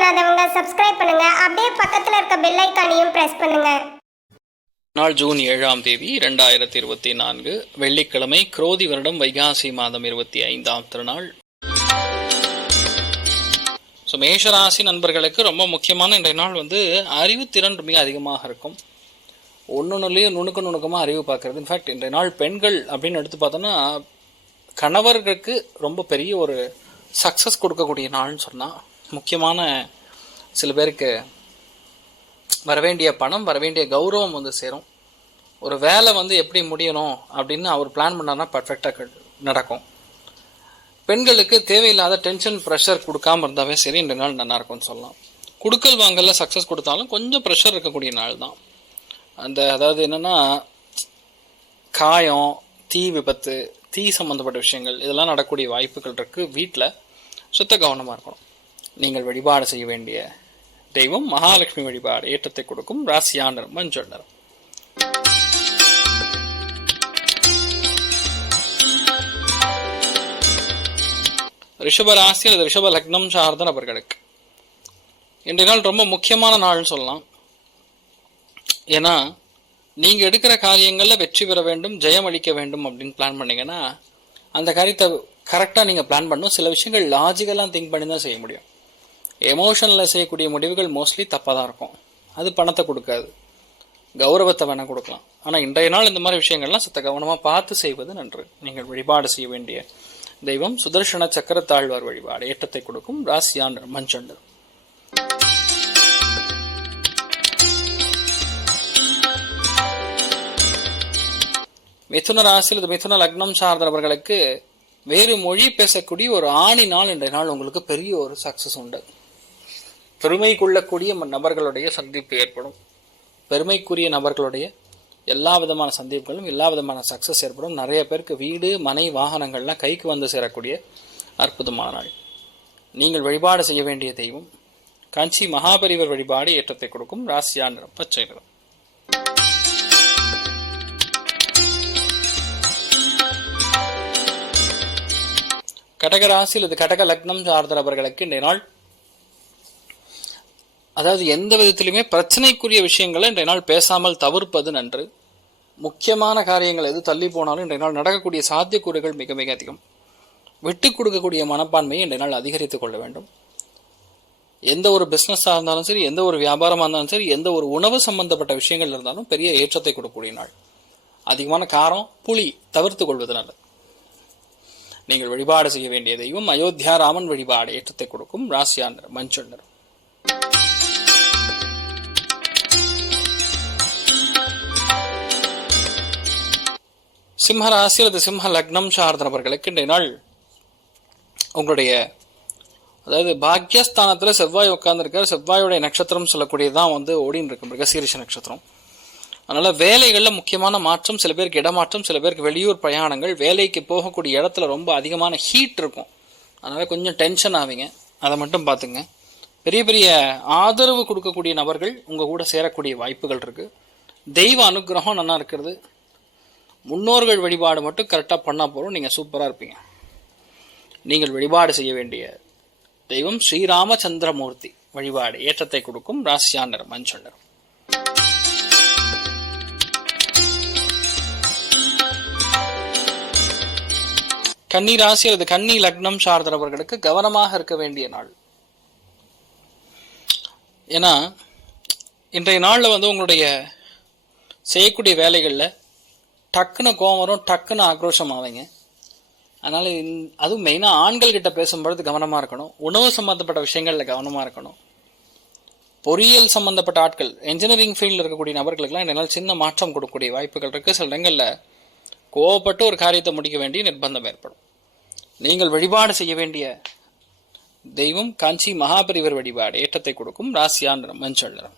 பண்ணாதவங்க சப்ஸ்கிரைப் பண்ணுங்க. அப்படியே பக்கத்துல இருக்க பெல் ஐகானையும் பிரஸ் பண்ணுங்க. நாள் ஜூன் 7ஆம் தேதி 2024 வெள்ளிக்கிழமை, குரோதி வருடம் வைகாசி மாதம் 25ஆம் திருநாள். ஸோ மேஷராசி நண்பர்களுக்கு ரொம்ப முக்கியமான இன்றைய நாள் அறிவுத்திறன் மிக அதிகமாக இருக்கும். ஒன்றுலேயும் நுணுக்கமாக அறிவு பார்க்கறது. இன்ஃபேக்ட் இன்றைய நாள் பெண்கள் அப்படின்னு எடுத்து பார்த்தோன்னா கணவர்களுக்கு ரொம்ப பெரிய ஒரு சக்ஸஸ் கொடுக்கக்கூடிய நாள்னு சொன்னால், முக்கியமான சில பேருக்கு வரவேண்டிய பணம், வரவேண்டிய கௌரவம் சேரும். ஒரு வேலை எப்படி முடியணும் அப்படின்னு அவர் பிளான் பண்ணார்னா பர்ஃபெக்டாக நடக்கும். பெண்களுக்கு தேவையில்லாத டென்ஷன் ப்ரெஷர் கொடுக்காம இருந்தாவே சரி, இந்த நாள் நல்லா இருக்கும்னு சொல்லலாம். குடுக்கல் வாங்கல சக்ஸஸ் கொடுத்தாலும் கொஞ்சம் ப்ரெஷர் இருக்கக்கூடிய நாள் தான். அதாவது என்னென்னா, காயம், தீ விபத்து, தீ சம்மந்தப்பட்ட விஷயங்கள் இதெல்லாம் நடக்கக்கூடிய வாய்ப்புகள் இருக்குது. வீட்டில் சுத்த கவனமாக இருக்கணும். நீங்கள் வழிபாடு செய்ய வேண்டிய தெய்வம் மகாலட்சுமி வழிபாடு ஏற்றத்தை கொடுக்கும். ராசியான நிறம் மஞ்சள் நிறம். ரிஷப ராசி அல்லது ரிஷப லக்னம் சார்ந்த நபர்களுக்கு இன்றைய நாள் ரொம்ப முக்கியமான நாள்னு சொல்லலாம். ஏன்னா நீங்கள் எடுக்கிற காரியங்களில் வெற்றி பெற வேண்டும், ஜெயம் அளிக்க வேண்டும் அப்படின்னு பிளான் பண்ணீங்கன்னா அந்த காரியத்தை கரெக்டாக நீங்கள் பிளான் பண்ணணும். சில விஷயங்கள் லாஜிக்கலாக திங்க் பண்ணி தான் செய்ய முடியும். எமோஷனில் செய்யக்கூடிய முடிவுகள் மோஸ்ட்லி தப்பாக தான் இருக்கும். அது பணத்தை கொடுக்காது, கௌரவத்தை வேணால் கொடுக்கலாம். ஆனால் இன்றைய நாள் இந்த மாதிரி விஷயங்கள்லாம் சத்த கவனமாக பார்த்து செய்வது நன்று. நீங்கள் வழிபாடு செய்ய வேண்டிய தெய்வம் சுதர்சன சக்கரத்தாழ்வார் வழிபாடு ஏற்றத்தை கொடுக்கும். ராசியான மஞ்சள் நிறம். மிதுன ராசியில் மிதுன லக்னம் சார்ந்தவர்களுக்கு வேறு மொழி பேசக்கூடிய ஒரு ஆணி நாள் இன்றைய நாள் உங்களுக்கு பெரிய ஒரு சக்சஸ் உண்டு. பெருமை கொள்ளக்கூடிய நபர்களுடைய சந்திப்பு ஏற்படும். பெருமைக்குரிய நபர்களுடைய எல்லா விதமான சந்திப்புகளும், எல்லா விதமான சக்சஸ் ஏற்படும். நிறைய பேருக்கு வீடு, மனை, வாகனங்கள்லாம் கைக்கு சேரக்கூடிய அற்புதமான நாள். நீங்கள் வழிபாடு செய்ய வேண்டிய தெய்வம் காஞ்சி மகாபரிவர் வழிபாடு ஏற்றத்தை கொடுக்கும். ராசியா நிறம் பச்சை நிறம். கடகராசியில் இது கடக லக்னம் சார்ந்த நபர்களுக்கு இன்றைய நாள் அதாவது எந்த விதத்திலுமே பிரச்சனைக்குரிய விஷயங்களை இன்றைய நாள் பேசாமல் தவிர்ப்பது நன்று. முக்கியமான காரியங்கள் எது தள்ளி போனாலும் இன்றைய நாள் நடக்கக்கூடிய சாத்தியக்கூறுகள் மிக மிக அதிகம். விட்டு கொடுக்கக்கூடிய மனப்பான்மையை இன்றைய நாள் அதிகரித்துக் கொள்ள வேண்டும். எந்த ஒரு பிஸ்னஸாக இருந்தாலும் சரி, எந்த ஒரு வியாபாரமாக இருந்தாலும் சரி, எந்த ஒரு உணவு சம்பந்தப்பட்ட விஷயங்கள் இருந்தாலும் பெரிய ஏற்றத்தை கொடுக்கக்கூடிய நாள். அதிகமான காரம், புளி தவிர்த்து கொள்வது நல்லது. நீங்கள் வழிபாடு செய்ய வேண்டிய தெய்வம் அயோத்தியா ராமன் வழிபாடு ஏற்றத்தை கொடுக்கும். ராசியா நிறம் மஞ்சள் நிறம். சிம்ம ராசி அல்லது சிம்ம லக்னம் சார்ந்த நபர்களுக்கு இன்றைய நாள் உங்களுடைய அதாவது பாக்யஸ்தானத்தில் செவ்வாய் உட்கார்ந்துருக்கார். செவ்வாயுடைய நட்சத்திரம் சொல்லக்கூடியதான் ஓடின்னு இருக்கு, மிருகசீரிஷ நட்சத்திரம். அதனால வேலைகளில் முக்கியமான மாற்றம், சில பேருக்கு இடமாற்றம், சில பேருக்கு வெளியூர் பிரயாணங்கள், வேலைக்கு போகக்கூடிய இடத்துல ரொம்ப அதிகமான ஹீட் இருக்கும். அதனால கொஞ்சம் டென்ஷன் ஆவீங்க, அதை மட்டும் பார்த்துங்க. பெரிய பெரிய ஆதரவு கொடுக்கக்கூடிய நபர்கள் உங்கள் கூட சேரக்கூடிய வாய்ப்புகள் இருக்கு. தெய்வ அனுகிரகம் நல்லா இருக்கிறது. முன்னோர்கள் வழிபாடு மட்டும் கரெக்டாக பண்ணால் போகிறோம், நீங்கள் சூப்பராக இருப்பீங்க. நீங்கள் வழிபாடு செய்ய வேண்டிய தெய்வம் ஸ்ரீராமச்சந்திரமூர்த்தி வழிபாடு ஏற்றத்தை கொடுக்கும். ராசியா நிறம் மஞ்சள் நிறம். கன்னி ராசி அல்லது கன்னி லக்னம் சார்ந்தவர்களுக்கு கவனமாக இருக்க வேண்டிய நாள். ஏன்னா இன்றைய நாளில் உங்களுடைய செய்யக்கூடிய வேலைகளில் டக்குன்னு கோவம் வரும், டக்குன்னு ஆக்ரோஷம் ஆவீங்க. அதனால் அதுவும் மெயினாக ஆண்கள் கிட்ட பேசும்பொழுது கவனமாக இருக்கணும். உணவு சம்மந்தப்பட்ட விஷயங்களில் கவனமாக இருக்கணும். பொறியியல் சம்மந்தப்பட்ட ஆட்கள், என்ஜினியரிங் ஃபீல்டில் இருக்கக்கூடிய நபர்களுக்கெல்லாம் என்னால் சின்ன மாற்றம் கொடுக்கக்கூடிய வாய்ப்புகள் இருக்குது. சில இடங்களில் கோவப்பட்டு ஒரு காரியத்தை முடிக்க வேண்டிய நிர்பந்தம் ஏற்படும். நீங்கள் வழிபாடு செய்ய வேண்டிய தெய்வம் காஞ்சி மகாபரிவர் வழிபாடு ஏற்றத்தை கொடுக்கும். ராசியா நிறம் மஞ்சள் நிறம்.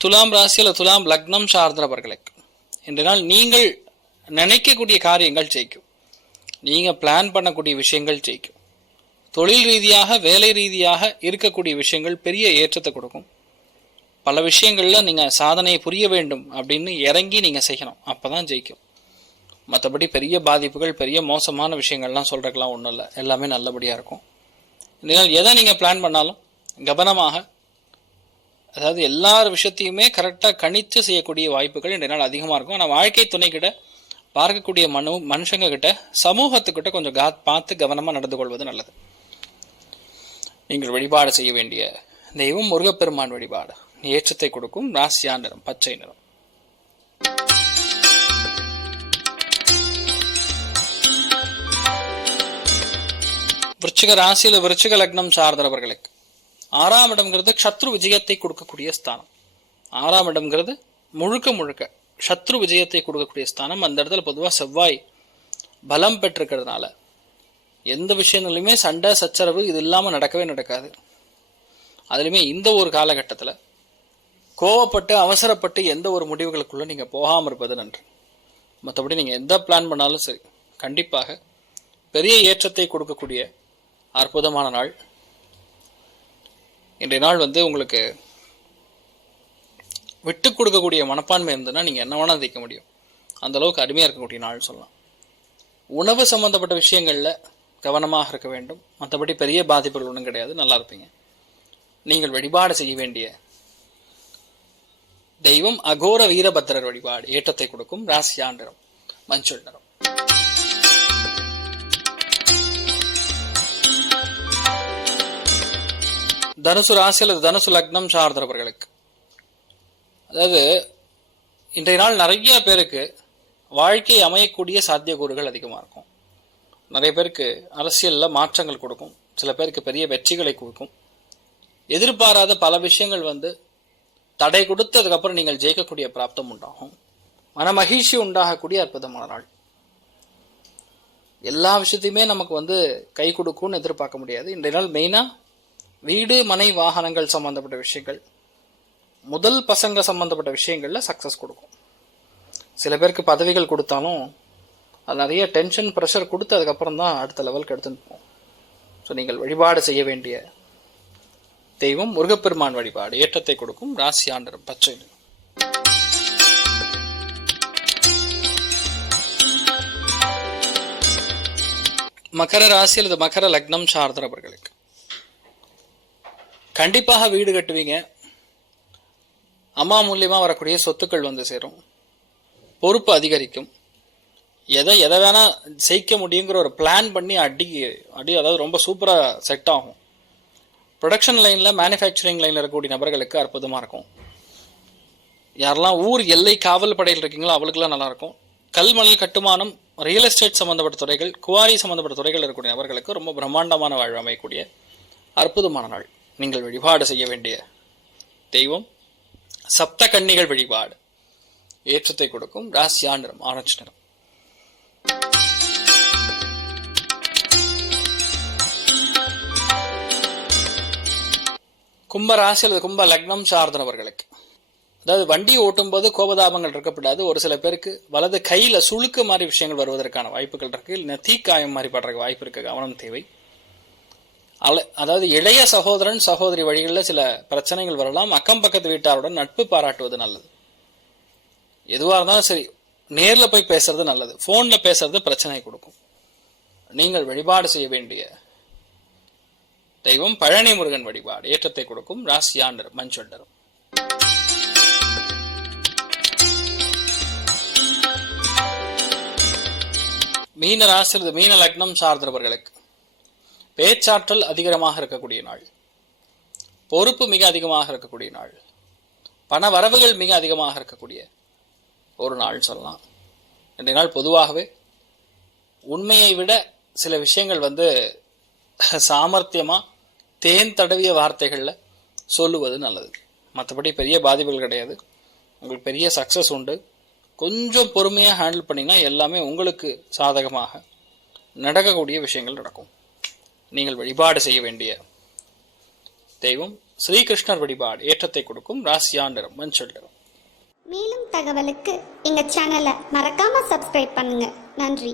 துலாம் ராசியில் துலாம் லக்னம் சார்ந்தவர்களுக்கு இன்றைய நாள் நீங்கள் நினைக்கக்கூடிய காரியங்கள் ஜெயிக்கும். நீங்கள் பிளான் பண்ணக்கூடிய விஷயங்கள் ஜெயிக்கும். தொழில் ரீதியாக, வேலை ரீதியாக இருக்கக்கூடிய விஷயங்கள் பெரிய ஏற்றத்தை கொடுக்கும். பல விஷயங்களில் நீங்கள் சாதனையை புரிய வேண்டும் அப்படின்னு இறங்கி நீங்கள் செய்யணும், அப்போ தான் ஜெயிக்கும். மற்றபடி பெரிய பாதிப்புகள், பெரிய மோசமான விஷயங்கள்லாம் சொல்றதுக்கெல்லாம் ஒன்றும் இல்லை. எல்லாமே நல்லபடியாக இருக்கும். இதனால் எதை நீங்கள் பிளான் பண்ணாலும் கவனமாக, அதாவது எல்லார் விஷயத்தையுமே கரெக்டாக கணித்து செய்யக்கூடிய வாய்ப்புகள் இன்றைய நாள் அதிகமாக இருக்கும். ஆனால் வாழ்க்கை துணை கிட்ட, பார்க்கக்கூடிய மனுஷங்க கிட்ட, சமூகத்துக்கிட்ட கொஞ்சம் பார்த்து கவனமாக நடந்து கொள்வது நல்லது. நீங்கள் வழிபாடு செய்ய வேண்டிய தெய்வம் முருகப்பெருமான் வழிபாடு. ஏற்றத்தை கொடுக்கும் ராசியா நிறம் பச்சை நிறம். விருச்சிக ராசியில விருச்சிக லக்னம் சார்ந்தவர்களுக்கு 6ஆம் இடம்ங்கிறது சத்ரு விஜயத்தை கொடுக்கக்கூடிய ஸ்தானம். 6ஆம் இடம்ங்கிறது முழுக்க சத்ரு விஜயத்தை கொடுக்கக்கூடிய ஸ்தானம். அந்த இடத்துல பொதுவாக செவ்வாய் பலம் பெற்றிருக்கிறதுனால எந்த விஷயங்களுமே சண்டை சச்சரவு இது இல்லாமல் நடக்கவே நடக்காது. அதுலையுமே இந்த ஒரு காலகட்டத்தில் கோவப்பட்டு அவசரப்பட்டு எந்த ஒரு முடிவுகளுக்குள்ள நீங்கள் போகாமல் இருப்பது நன்று. மற்றபடி நீங்கள் எந்த பிளான் பண்ணாலும் சரி, கண்டிப்பாக பெரிய ஏற்றத்தை கொடுக்கக்கூடிய அற்புதமான நாள். இன்றைய நாள் உங்களுக்கு விட்டு கொடுக்கக்கூடிய மனப்பான்மை இருந்ததுன்னா நீங்கள் என்ன வேணால் தைக்க முடியும். அந்த அளவுக்கு அருமையாக இருக்கக்கூடிய நாள் சொல்லலாம். உணவு சம்பந்தப்பட்ட விஷயங்களில் கவனமாக இருக்க வேண்டும். மற்றபடி பெரிய பாதிப்புகள் ஒன்றும் கிடையாது, நல்லா இருப்பீங்க. நீங்கள் வழிபாடு செய்ய வேண்டிய தெய்வம் அகோர வீரபத்திரர் வழிபாடு. ஏற்றத்தை கொடுக்கும் ராசியா நிறம் மஞ்சள் நிறம். தனுசு ராசி அல்லது தனுசு லக்னம் சார்ந்தவர்களுக்கு, அதாவது இன்றைய நாள் நிறைய பேருக்கு வாழ்க்கை அமையக்கூடிய சாத்தியக்கூறுகள் அதிகமாக இருக்கும். நிறைய பேருக்கு அரசியலில் மாற்றங்கள் கொடுக்கும். சில பேருக்கு பெரிய வெற்றிகளை கொடுக்கும். எதிர்பாராத பல விஷயங்கள் தடை கொடுத்ததுக்கப்புறம் நீங்கள் ஜெயிக்கக்கூடிய பிராப்தம் உண்டாகும். மன மகிழ்ச்சி உண்டாகக்கூடிய அற்புதமான நாள். எல்லா விஷயத்தையுமே நமக்கு கை கொடுக்கும்னு எதிர்பார்க்க முடியாது. இன்றைய நாள் மெயினாக வீடு மனை வாகனங்கள் சம்பந்தப்பட்ட விஷயங்கள், முதல் பசங்க சம்பந்தப்பட்ட விஷயங்கள்ல சக்சஸ் கொடுக்கும். சில பேருக்கு பதவிகள் கொடுத்தாலும் அது நிறைய டென்ஷன் ப்ரெஷர் கொடுத்து அதுக்கப்புறம் தான் அடுத்த லெவலுக்கு எடுத்துன்னு போகும். ஸோ நீங்கள் வழிபாடு செய்ய வேண்டிய தெய்வம் முருகப்பெருமான் வழிபாடு. ஏற்றத்தை கொடுக்கும் ராசியா நிறம் பச்சை நிறம். மகர ராசி அல்லது மகர லக்னம் சார்ந்தவர்களுக்கு கண்டிப்பாக வீடு கட்டுவீங்க. அம்மா மூலியமா வரக்கூடிய சொத்துக்கள் சேரும். பொறுப்பு அதிகரிக்கும். எதை வேணா செய்ய முடியுங்கிற ஒரு பிளான் பண்ணி அடி அதாவது ரொம்ப சூப்பரா செட் ஆகும். ப்ரொடக்ஷன் லைன்ல, மேனுஃபேக்சரிங் லைன்ல இருக்கக்கூடிய நபர்களுக்கு அற்புதமா இருக்கும். யாரெல்லாம் ஊர் எல்லை காவல் படையில் இருக்கீங்களோ அவளுக்குலாம் நல்லா இருக்கும். கல்மணல் கட்டுமானம், ரியல் எஸ்டேட் சம்பந்தப்பட்ட துறைகள், குவாரி சம்பந்தப்பட்ட துறைகள் இருக்கக்கூடிய நபர்களுக்கு ரொம்ப பிரம்மாண்டமான வாழ்வு அமையக்கூடிய அற்புதமான நாள். நீங்கள் வழிபாடு செய்ய வேண்டிய தெய்வம் சப்த கன்னிகள் வழிபாடு. ஏற்றத்தை கொடுக்கும் ராசியா நிறம் ஆரஞ்சு நிறம். கும்ப ராசி அல்லது கும்ப லக்னம் சார்ந்தவர்களுக்கு, அதாவது வண்டி ஓட்டும் போது கோபதாபங்கள் இருக்கப்படாது. ஒரு சில பேருக்கு வலது கையில சுளுக்கு மாதிரி விஷயங்கள் வருவதற்கான வாய்ப்புகள் இருக்கு. இல்லை தீக்காயம் மாதிரி படுறதுக்கு வாய்ப்பு இருக்கு. கவனம் தேவை. அதாவது இளைய சகோதரன் சகோதரி வழிகளில் சில பிரச்சனைகள் வரலாம். அக்கம் பக்கத்து வீட்டாருடன் நட்பு பாராட்டுவது நல்லது. எதுவாக இருந்தாலும் சரி, நேரில் போய் பேசுறது நல்லது. போன்ல பேசுறது பிரச்சனை கொடுக்கும். நீங்கள் வழிபாடு செய்ய வேண்டிய தெய்வம் பழனி முருகன் வழிபாடு. ஏற்றத்தை கொடுக்கும் ராசியா நிறம் மஞ்சள் நிறம். மீன ராசி மீன லக்னம் சார்ந்தவர்களுக்கு பேச்சாற்றல் அதிகமாக இருக்கக்கூடிய நாள். பொறுப்பு மிக அதிகமாக இருக்கக்கூடிய நாள். பண வரவுகள் மிக அதிகமாக இருக்கக்கூடிய ஒரு நாள் சொல்லலாம். இன்றைய நாள் பொதுவாகவே உண்மையை விட சில விஷயங்கள் சாமர்த்தியமா தேன் தடவிய வார்த்தைகள்ல சொல்லுவது நல்லது. மற்றபடி பெரிய பாதிப்புகள் கிடையாது. உங்களுக்கு பெரிய சக்சஸ் உண்டு. கொஞ்சம் பொறுமையா ஹேண்டில் பண்ணீங்கன்னா எல்லாமே உங்களுக்கு சாதகமாக நடக்கக்கூடிய விஷயங்கள் நடக்கும். நீங்கள் வழிபாடு செய்ய வேண்டிய தெய்வம் ஸ்ரீகிருஷ்ணர் வழிபாடு. ஏற்றத்தை கொடுக்கும் ராசியா நிறம் மஞ்சள் நிறம். மேலும் தகவலுக்கு எங்க சேனலை மறக்காம சப்ஸ்கிரைப் பண்ணுங்க. நன்றி.